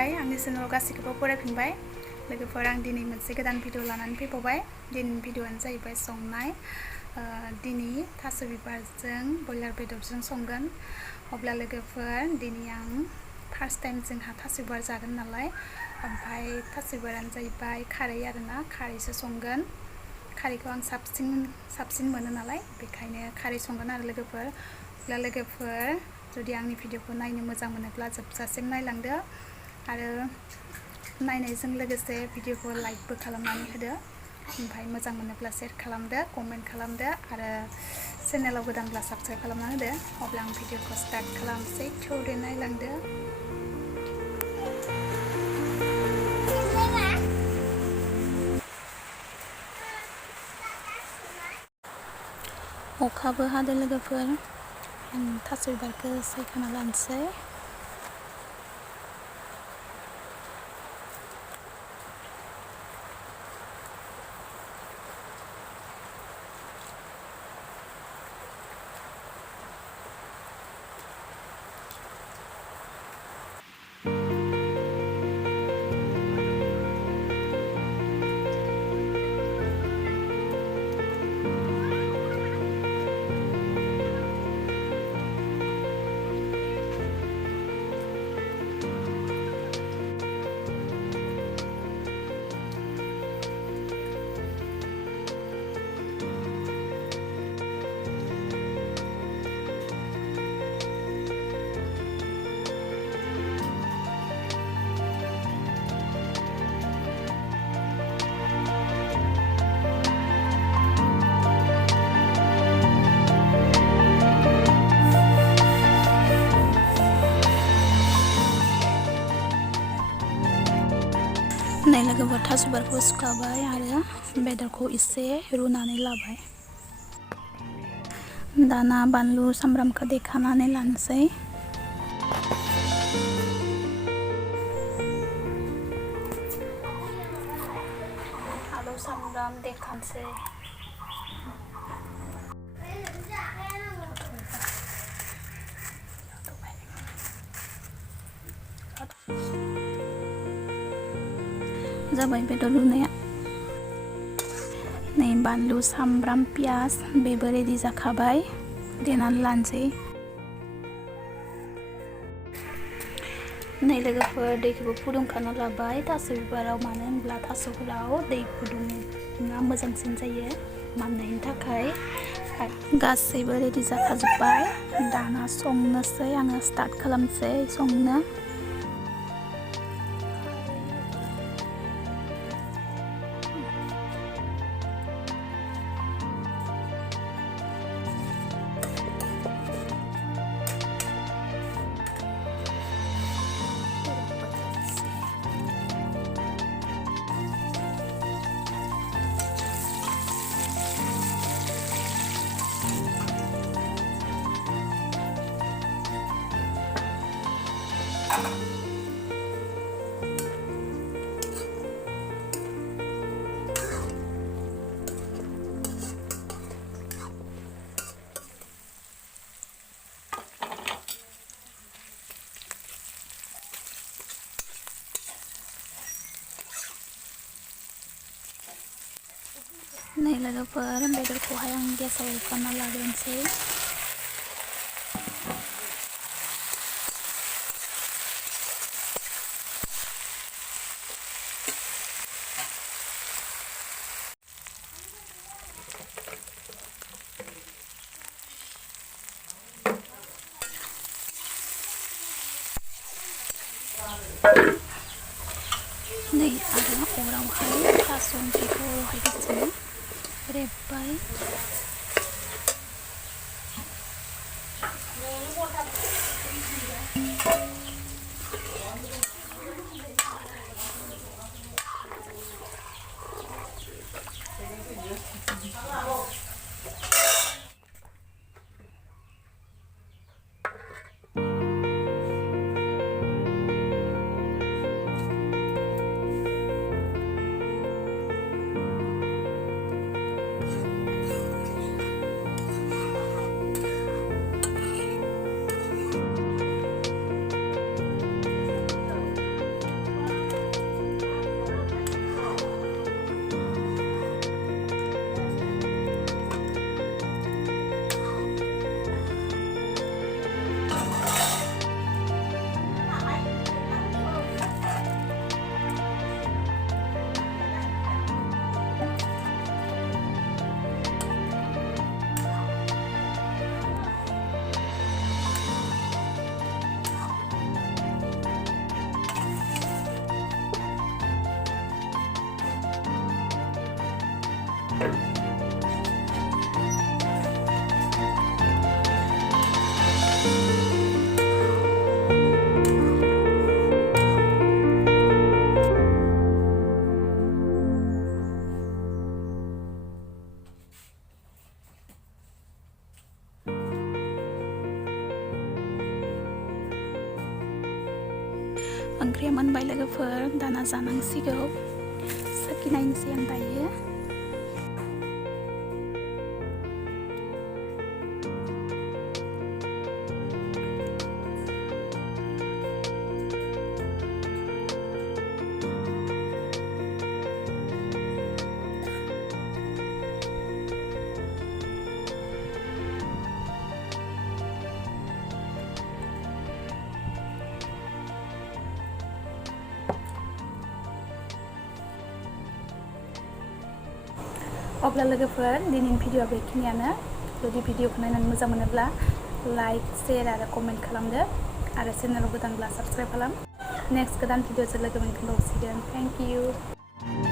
खुलुमबाय आंनि चेनेलाव गासिखौबो फरायफिनबाय लोगोफोर आं दिनै मोनसे गोदान भिडिअ लानानै फैबावबाय दिनैनि भिडिअआनो जाहैबाय संनाय दिनै थास' बिबारजों बयलार बेदरजों संगोन अब्ला लोगोफोर दिनै आं फार्स्ट टाइम जोंहा थास' बिबार जागोन नालाय ओमफ्राय थास' बिबारानो जाहैबाय खारै आरोना खारैसो संगोन खारैखौ आं साबसिन मोनो नालाय बेखायनो खारै संगोन आरो लोगोफोर अब्ला लोगोफोर जुदि आंनि भिडिअखौ नायनो मोजां मोनोब्ला जोबजासिम नायलांदो आरो नायनायजों लोगोसे भिडिअखौ लाइकबो खालामनानै होदो ओमफ्राय मोजां मोनोब्ला शेयार खालामदो कमेन्ट खालामदो आरो चेनेलाव गोदानब्ला साबस्क्राइब खालामना होदो अब्ला आं भिडिअखौ स्टार्ट खालामसै थौदो नायलांदो अखाबो हादो लोगोफोर आं थास' बिबारखौ सायखाना लानोसै नै लोगोफोर थास' बिबारखौ सुखाबाय आरो बेदरखौ एसे रुनानै लाबाय दाना बानलु सामब्रामखौ देखानानै लानोसै आलु सामब्राम देखानोसै जाबाय बेदर रुनाया नै बानलु सामब्राम पियाज बेबो रेडि जाखाबाय देनानै लानोसै नै लोगोफोर दैखौबो फुदुंखाना लाबाय थास' बिबाराव मानो होनब्ला थास'फोराव दै फुदुंना मोजांसिन जायो माननायनि थाखाय गासैबो रेडि जाखाजोब्बाय दाना संनोसै आङो स्टार्ट खालामसै संनो नै लोगोफोर बेदरखौहाय आं गेसाव एवफ्रामना लाग्रोनोसै नै आरो अरावहाय थास' ओंख्रिखौ होगासिनो रेब्बाय ओंख्रिया मोनबाय लोगोफोर दाना जानांसिगौ साखिनायनोसै आं दायो अब्ला लोगोफोर दिनैनि भिडिअआ बेखिनियानो जुदि भिडिअखौ नायनानै मोजां मोनोब्ला लाइक शेयार आरो कमेन्ट खालामदो आरो चेनेलाव गोदानब्ला साबस्क्राइब खालाम नेक्स्ट गोदान भिडिअजों लोगो मोनफिनबावसिगोन थेंक इउ